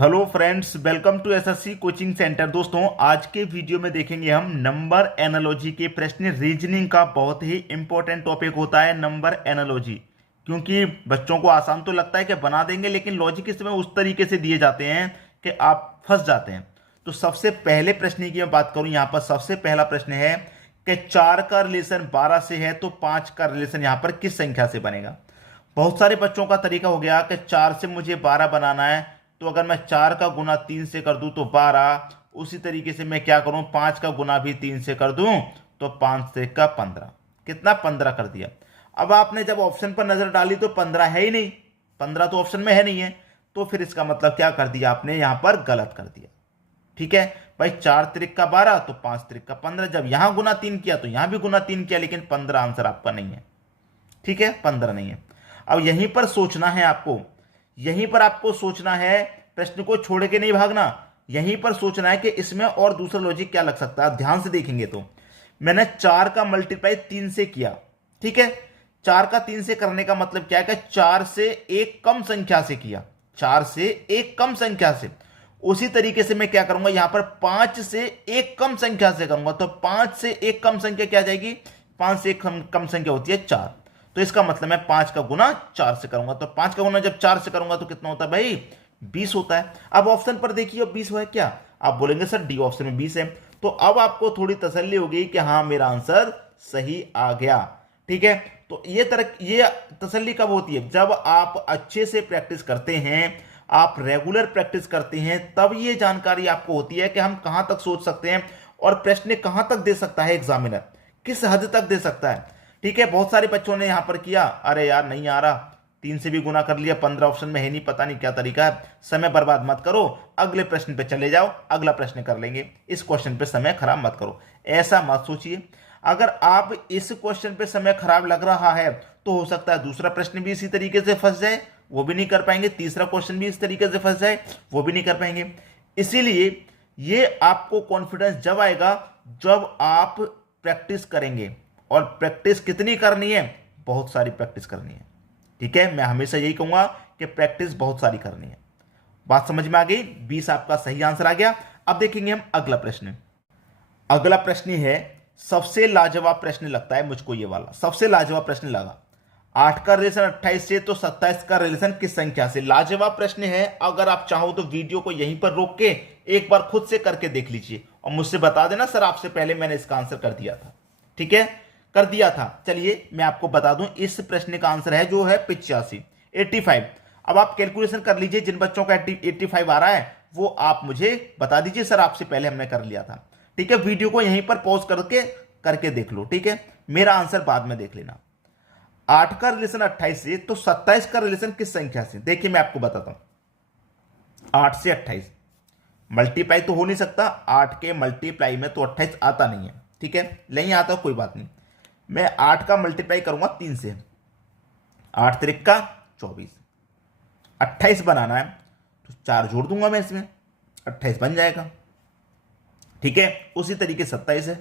Hello friends, welcome to SSC coaching centre. दोस्तों, आज के वीडियो में देखेंगे हम नंबर एनालॉजी के प्रश्न। रीजनिंग का बहुत ही इंपॉर्टेंट टॉपिक होता है नंबर एनालॉजी, क्योंकि बच्चों को आसान तो लगता है कि बना देंगे, लेकिन लॉजिक इसमें उस तरीके से दिए जाते हैं कि आप फंस जाते हैं। तो सबसे पहले प्रश्न की मैं बात करूं, यहां पर सबसे पहला प्रश्न है कि 4 का रिलेशन 12 से है तो 5 का रिलेशन यहां पर किस संख्या से बनेगा। बहुत सारे बच्चों का तरीका हो गया कि 4 से मुझे 12 बनाना है, तो अगर मैं 4 का गुना 3 से कर दूं तो 12। उसी तरीके से मैं क्या करूं, 5 का गुना भी 3 से कर दूं तो 5 से का 15। कितना, 15 कर दिया। अब आपने जब ऑप्शन पर नजर डाली तो 15 है ही नहीं, 15 तो ऑप्शन में है नहीं है, तो फिर इसका मतलब क्या कर दिया आपने, यहां पर गलत कर दिया। ठीक है भाई, 4 त्रिक का 12 तो 5 त्रिक का 15। जब यहां गुना 3 किया तो यहां भी गुना 3 किया, लेकिन 15 आंसर आपका नहीं है। ठीक है, 15 नहीं है। अब यहीं पर सोचना है आपको, यहीं पर आपको सोचना है, प्रश्न को छोड़ के नहीं भागना। यहीं पर सोचना है कि इसमें और दूसरा लॉजिक क्या लग सकता है। ध्यान से देखेंगे तो मैंने 4 का मल्टीप्लाई 3 से किया। ठीक है, 4 का 3 से करने का मतलब क्या है कि 4 से एक कम संख्या से किया, 4 से एक कम संख्या से। उसी तरीके से मैं क्या करूंगा, यहां पर 5 से एक कम संख्या से करूंगा, तो 5 से एक कम संख्या क्या जाएगी, 5 से एक कम संख्या होती है 4। तो इसका मतलब मैं 5 का गुना 4 से करूंगा, तो 5 का गुना जब 4 से करूंगा तो कितना होता है भाई, 20 होता है। अब ऑप्शन पर देखिए, 20 है क्या, आप बोलेंगे सर डी ऑप्शन में 20 है। तो अब आपको थोड़ी तसल्ली होगी कि हाँ, मेरा आंसर सही आ गया। ठीक है, तो ये तसल्ली कब होती है, जब आप अच्छे से प्रैक्टिस करते हैं, आप रेगुलर प्रैक्टिस करते हैं, तब ये जानकारी आपको होती है कि हम कहां तक सोच सकते हैं और प्रश्न कहां तक दे सकता है एग्जामिनर, किस हद तक दे सकता है। ठीक है, बहुत सारे बच्चों ने यहां पर किया, अरे यार नहीं आ रहा, 3 से भी गुना कर लिया, 15 ऑप्शन में है नहीं, पता नहीं क्या तरीका है। समय बर्बाद मत करो, अगले प्रश्न पे चले जाओ, अगला प्रश्न कर लेंगे, इस क्वेश्चन पे समय खराब मत करो। ऐसा मत सोचिए। अगर आप इस क्वेश्चन पे समय खराब लग रहा है तो हो सकता है दूसरा प्रश्न भी इसी तरीके से फंस जाए, वो भी नहीं कर पाएंगे। तीसरा क्वेश्चन भी इस तरीके से फंस जाए, वो भी नहीं कर पाएंगे। इसीलिए ये आपको कॉन्फिडेंस जब आएगा जब आप प्रैक्टिस करेंगे। और प्रैक्टिस कितनी करनी है, बहुत सारी प्रैक्टिस करनी है। ठीक है, मैं हमेशा यही कहूंगा कि प्रैक्टिस बहुत सारी करनी है। बात समझ में आ गई, 20 आपका सही आंसर आ गया। अब देखेंगे हम अगला प्रश्न। अगला प्रश्न है सबसे लाजवाब प्रश्न लगता है मुझको, ये वाला सबसे लाजवाब प्रश्न लगा। 8 का रिलेशन 28 से तो 27 का रिलेशन किस संख्या से। लाजवाब प्रश्न है, अगर आप चाहो तो वीडियो को यहीं पर रोक के एक बार खुद से करके देख लीजिए और मुझसे बता देना सर आपसे पहले मैंने इसका आंसर कर दिया था। ठीक है, कर दिया था। चलिए मैं आपको बता दूं, इस प्रश्न का आंसर है जो है 85, 85। अब आप कैलकुलेशन कर लीजिए, जिन बच्चों का 85 आ रहा है वो आप मुझे बता दीजिए सर आपसे पहले हमने कर लिया था। ठीक है, वीडियो को यहीं पर पॉज करके देख लो। ठीक है, मेरा आंसर बाद में देख लेना। 8 का रिलेशन 28 से तो 27 का रिलेशन किस संख्या से। देखिए मैं आपको बताता हूं, 8 से 28 मल्टीप्लाई तो हो नहीं सकता, 8 के मल्टीप्लाई में तो 28 आता नहीं है। ठीक है, नहीं आता कोई बात नहीं, मैं 8 का मल्टीप्लाई करूंगा 3 से, 8 त्रिक का 24, 28 बनाना है तो 4 जोड़ दूंगा मैं इसमें, 28 बन जाएगा। ठीक है, उसी तरीके 27 है,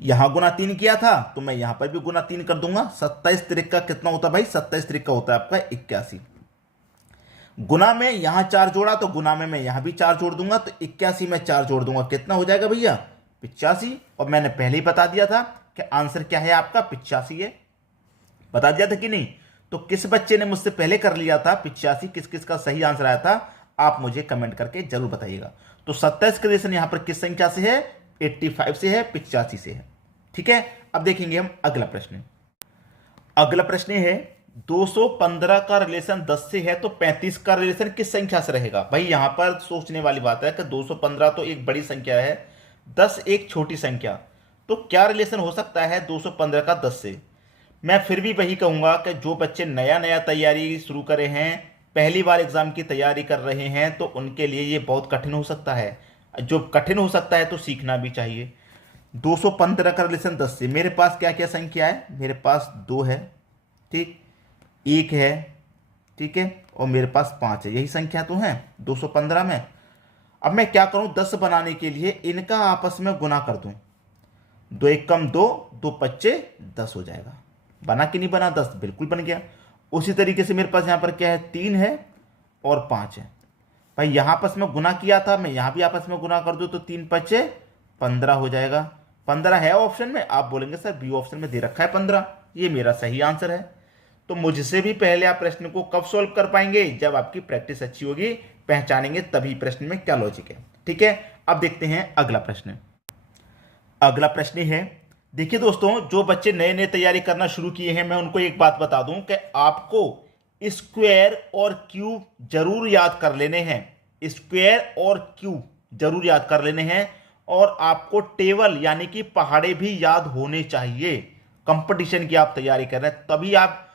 यहां गुना 3 किया था तो मैं यहां पर भी गुना 3 कर दूंगा। 27 त्रिक का कितना होता है भाई, 27 त्रिक का होता है आपका 81। गुना में यहां 4 जोड़ा तो गुना में मैं यहां भी 4 जोड़ दूंगा, तो 81 में 4 जोड़ दूंगा, कितना हो जाएगा भैया, 85। और मैंने पहले ही बता दिया था कि आंसर क्या है आपका, 85 है। बता दिया था कि नहीं। तो किस बच्चे ने मुझसे पहले कर लिया था 85, किस किस का सही आंसर आया था, आप मुझे कमेंट करके जरूर बताइएगा। तो 27 का रिलेशन यहां पर किस संख्या से है, 85 से है, 85 से है। ठीक है, अब देखेंगे हम अगला प्रश्न। अगला प्रश्न है 215 का रिलेशन 10 से है तो 35 का रिलेशन किस संख्या से रहेगा। भाई यहां पर सोचने वाली बात है कि 215 तो एक बड़ी संख्या है, 10 एक छोटी संख्या, तो क्या रिलेशन हो सकता है 215 का 10 से। मैं फिर भी वही कहूंगा कि जो बच्चे नया नया तैयारी शुरू करे हैं, पहली बार एग्जाम की तैयारी कर रहे हैं, तो उनके लिए ये बहुत कठिन हो सकता है। जो कठिन हो सकता है तो सीखना भी चाहिए। 215 का रिलेशन 10 से, मेरे पास क्या क्या संख्या है, मेरे पास 2 है, ठीक, 1 है, ठीक है, और मेरे पास 5 है, यही संख्या तो है 215 में। अब मैं क्या करूं, 10 बनाने के लिए इनका आपस में गुना कर दूं, 2 एक कम 2, 2 पच्चे 10 हो जाएगा। बना कि नहीं बना, 10 बिल्कुल बन गया। उसी तरीके से मेरे पास यहां पर क्या है, 3 है और 5 है, भाई यहाँ आपस में गुना किया था, मैं यहाँ भी आपस में गुना कर दूं तो 3×5 = 15 हो जाएगा। 15 है ऑप्शन में, आप बोलेंगे सर बी ऑप्शन में दे रखा है 15, ये मेरा सही आंसर है। तो मुझसे भी पहले आप प्रश्न को कब सॉल्व कर पाएंगे, जब आपकी प्रैक्टिस अच्छी होगी, पहचानेंगे तभी प्रश्न में क्या लॉजिक है। ठीक है, अब देखते हैं अगला प्रश्न। अगला प्रश्न है, देखिए दोस्तों, जो बच्चे नए नए तैयारी करना शुरू किए हैं, मैं उनको एक बात बता दूं कि आपको स्क्वायर और क्यूब जरूर याद कर लेने हैं। स्क्वायर और क्यूब जरूर याद कर लेने हैं, और आपको टेबल यानी कि पहाड़े भी याद होने चाहिए। कंपटीशन की आप तैयारी कर रहे हैं, तभी आप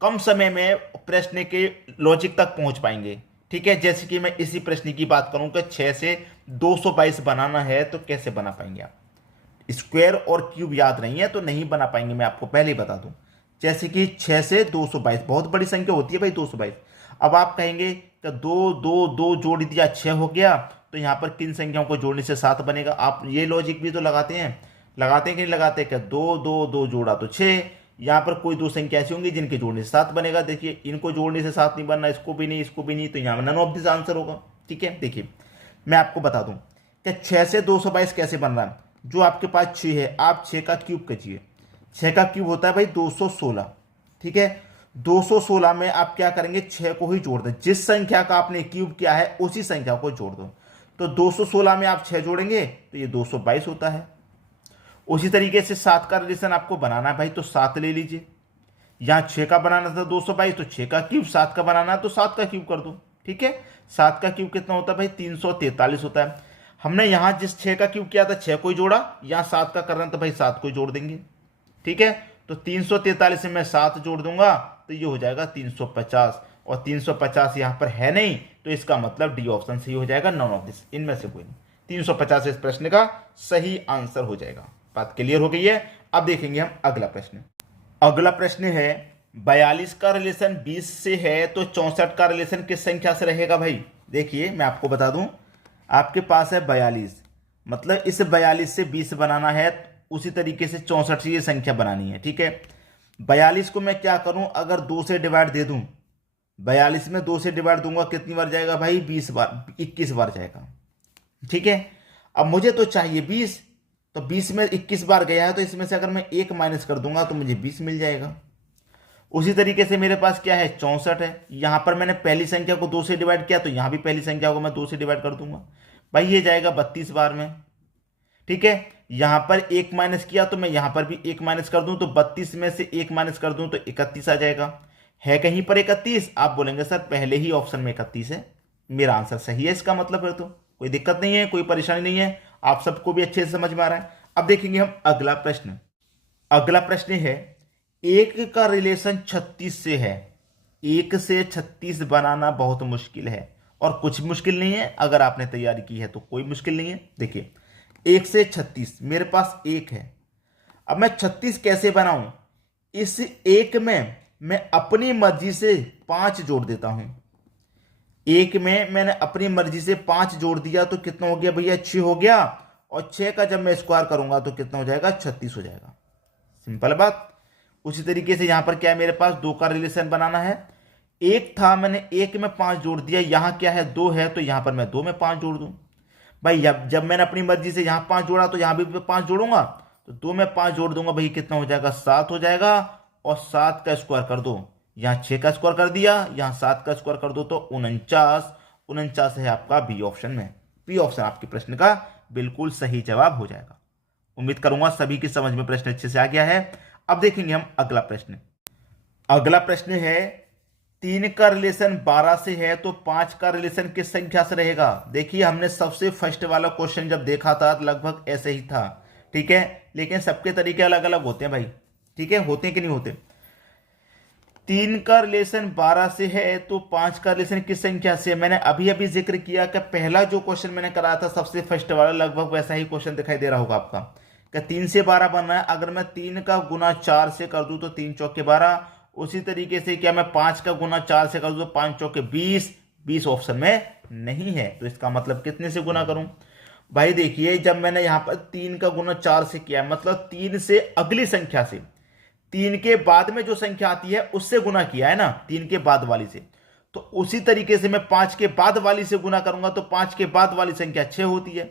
कम समय में प्रश्न के लॉजिक तक पहुंच पाएंगे। ठीक है, जैसे कि मैं इसी प्रश्न की बात करूं कि 6 से 222 बनाना है, तो कैसे बना पाएंगे आप? स्क्वायर और क्यूब याद नहीं है तो नहीं बना पाएंगे, मैं आपको पहले ही बता दूं। जैसे कि 6 से 222 बहुत बड़ी संख्या होती है भाई 222। अब आप कहेंगे कि 2 2 2 जोड़ दिया 6 हो गया, तो यहां पर किन संख्याओं को जोड़ने से 7 बनेगा? आप ये लॉजिक भी तो लगाते हैं कि नहीं लगाते? कि 2 2 2 जोड़ा तो 6, यहां पर कोई दो संख्या ऐसी होंगी जिनके जोड़ने से 7 बनेगा। देखिए, इनको जोड़ने से 7 नहीं बनना, इसको भी नहीं, इसको भी नहीं, तो यहां नन ऑफ दिस आंसर होगा। ठीक है, देखिए मैं आपको बता दूं कि 6 से 222 कैसे बन रहा है। जो आपके पास 6 है, आप 6 का क्यूब कीजिए। 6 का क्यूब होता है भाई 216। ठीक है, 216 में आप क्या करेंगे, 6 को ही जोड़ दें। जिस संख्या का आपने क्यूब किया है उसी संख्या को जोड़ दो। तो 216 में आप 6 जोड़ेंगे तो ये 222 होता है। उसी तरीके से 7 का रिलेशन आपको बनाना है भाई, तो 7 ले लीजिए। यहां 6 का बनाना था 222, तो 6 का क्यूब, 7 का बनाना है तो 7 का क्यूब कर दो। ठीक है, 7 का क्यूब कितना होता है भाई? 343 होता है। हमने यहां जिस 6 का क्यूब किया था 6 को ही जोड़ा, यहां 7 का कर रहे हैं तो भाई 7 को ही जोड़ देंगे। ठीक है, तो 343 में मैं 7 जोड़ दूंगा तो ये हो जाएगा 350, और 350 यहां पर है नहीं, तो इसका मतलब डी ऑप्शन सही हो जाएगा, नॉन ऑफ दिस, इनमें से कोई नहीं। 350 इस प्रश्न का सही आंसर हो जाएगा। बात क्लियर हो गई है? अब देखेंगे हम अगला प्रश्न। अगला प्रश्न है, 42 का रिलेशन 20 से है तो 64 का रिलेशन किस संख्या से रहेगा भाई? देखिए मैं आपको बता दूं, आपके पास है 42, मतलब इस 42 से 20 बनाना है, उसी तरीके से 64 से ये संख्या बनानी है। ठीक है, 42 को मैं क्या करूं, अगर 2 से डिवाइड दे दूं, 42 में 2 से डिवाइड दूंगा, कितनी बार जाएगा भाई? 20 बार, 21 बार जाएगा। ठीक है, अब मुझे तो चाहिए 20, तो 20 में 21 बार गया है, तो इसमें से अगर मैं 1 माइनस कर दूंगा तो मुझे 20 मिल जाएगा। उसी तरीके से मेरे पास क्या है? 64 है। यहां पर मैंने पहली संख्या को 2 से डिवाइड किया, तो यहां भी पहली संख्या को मैं 2 से डिवाइड कर दूंगा भाई, ये जाएगा 32 बार में। ठीक है, यहां पर 1 माइनस किया तो मैं यहां पर भी 1 माइनस कर दूं, तो 32 में से 1 माइनस कर दूं तो 31 आ जाएगा। है कहीं पर 31? आप बोलेंगे सर पहले ही ऑप्शन में 31 है, मेरा आंसर सही है इसका मतलब है, तो कोई दिक्कत नहीं है, कोई परेशानी नहीं है, आप सबको भी अच्छे से समझ में आ रहा है। अब देखेंगे हम अगला प्रश्न। अगला प्रश्न है, 1 का रिलेशन 36 से है। 1 से 36 बनाना बहुत मुश्किल है, और कुछ मुश्किल नहीं है, अगर आपने तैयारी की है तो कोई मुश्किल नहीं है। देखिए 1 से 36, मेरे पास 1 है। अब मैं 36 कैसे बनाऊं? इस 1 में मैं अपनी मर्जी से 5 जोड़ देता हूं। 1 में मैंने अपनी मर्जी से 5 जोड़ दिया तो कितना हो गया भैया? 6 हो गया, और 6 का जब मैं स्क्वायर करूंगा तो कितना हो जाएगा? 36 हो जाएगा। सिंपल बात। उसी तरीके से यहां पर क्या है, मेरे पास 2 का रिलेशन बनाना है। 1 था, मैंने 1 में 5 जोड़ दिया, यहां क्या है? 2 है, तो यहां पर मैं 2 में 5 जोड़ दूं भाई। जब मैंने अपनी मर्जी से यहां 5 जोड़ा तो यहां भी 5 जोड़ूंगा, तो 2 में 5 जोड़ दूंगा भाई, कितना हो जाएगा? 7 हो जाएगा। और 7 का स्क्वायर कर दो, यहां 6 का स्क्वायर कर दिया, यहां 7 का स्क्वायर कर दो तो 49। 49 है आपका बी ऑप्शन में। बी ऑप्शन आपके प्रश्न का बिल्कुल सही जवाब हो जाएगा। उम्मीद करूंगा सभी की समझ में प्रश्न अच्छे से आ गया है। अब देखेंगे हम अगला प्रश्न। अगला प्रश्न है, 3 का रिलेशन 12 से है तो 5 का रिलेशन किस संख्या से रहेगा? देखिए हमने सबसे फर्स्ट वाला क्वेश्चन जब देखा था लगभग ऐसे ही था। ठीक है, लेकिन सबके तरीके अलग अलग होते हैं भाई। ठीक है, होते हैं कि नहीं होते? 3 का रिलेशन 12 से है तो 5 का रिलेशन किस संख्या से? मैंने अभी अभी जिक्र किया कि पहला जो क्वेश्चन मैंने कराया था सबसे फर्स्ट वाला, लगभग वैसा ही क्वेश्चन दिखाई दे रहा होगा आपका, कि 3 से 12 बनना है। अगर मैं 3 का गुना 4 से कर दूं तो 3 चौके 12। उसी तरीके से क्या मैं 5 का गुना 4 से कर दूं तो 5 चौके 20। 20 ऑप्शन में नहीं है, तो इसका मतलब कितने से गुना करूं भाई? देखिए जब मैंने यहां पर 3 का गुना 4 से किया, मतलब 3 से अगली संख्या से, 3 के बाद में जो संख्या आती है उससे गुना किया है ना, 3 के बाद वाली से, तो उसी तरीके से मैं 5 के बाद वाली से गुना करूंगा तो 5 के बाद वाली संख्या 6 होती है।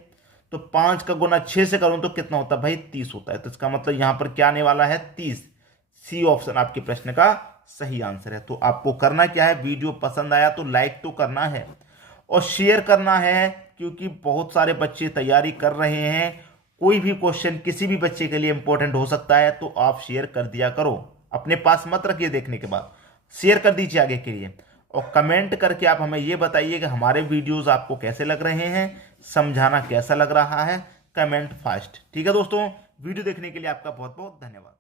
तो 5 का गुना 6 से करूं तो कितना होता है भाई? 30 होता है। तो इसका मतलब यहां पर क्या आने वाला है? 30। सी ऑप्शन आपके प्रश्न का सही आंसर है। तो आपको करना क्या है, वीडियो पसंद आया तो लाइक तो करना है और शेयर करना है, क्योंकि बहुत सारे बच्चे तैयारी कर रहे हैं। कोई भी क्वेश्चन किसी भी बच्चे के लिए इंपॉर्टेंट हो सकता है, तो आप शेयर कर दिया करो। अपने पास मत रखिए, देखने के बाद शेयर कर दीजिए आगे के लिए। और कमेंट करके आप हमें यह बताइए कि हमारे वीडियोस आपको कैसे लग रहे हैं, समझाना कैसा लग रहा है। Comment fast. ठीक है दोस्तों, वीडियो देखने के लिए आपका बहुत बहुत धन्यवाद।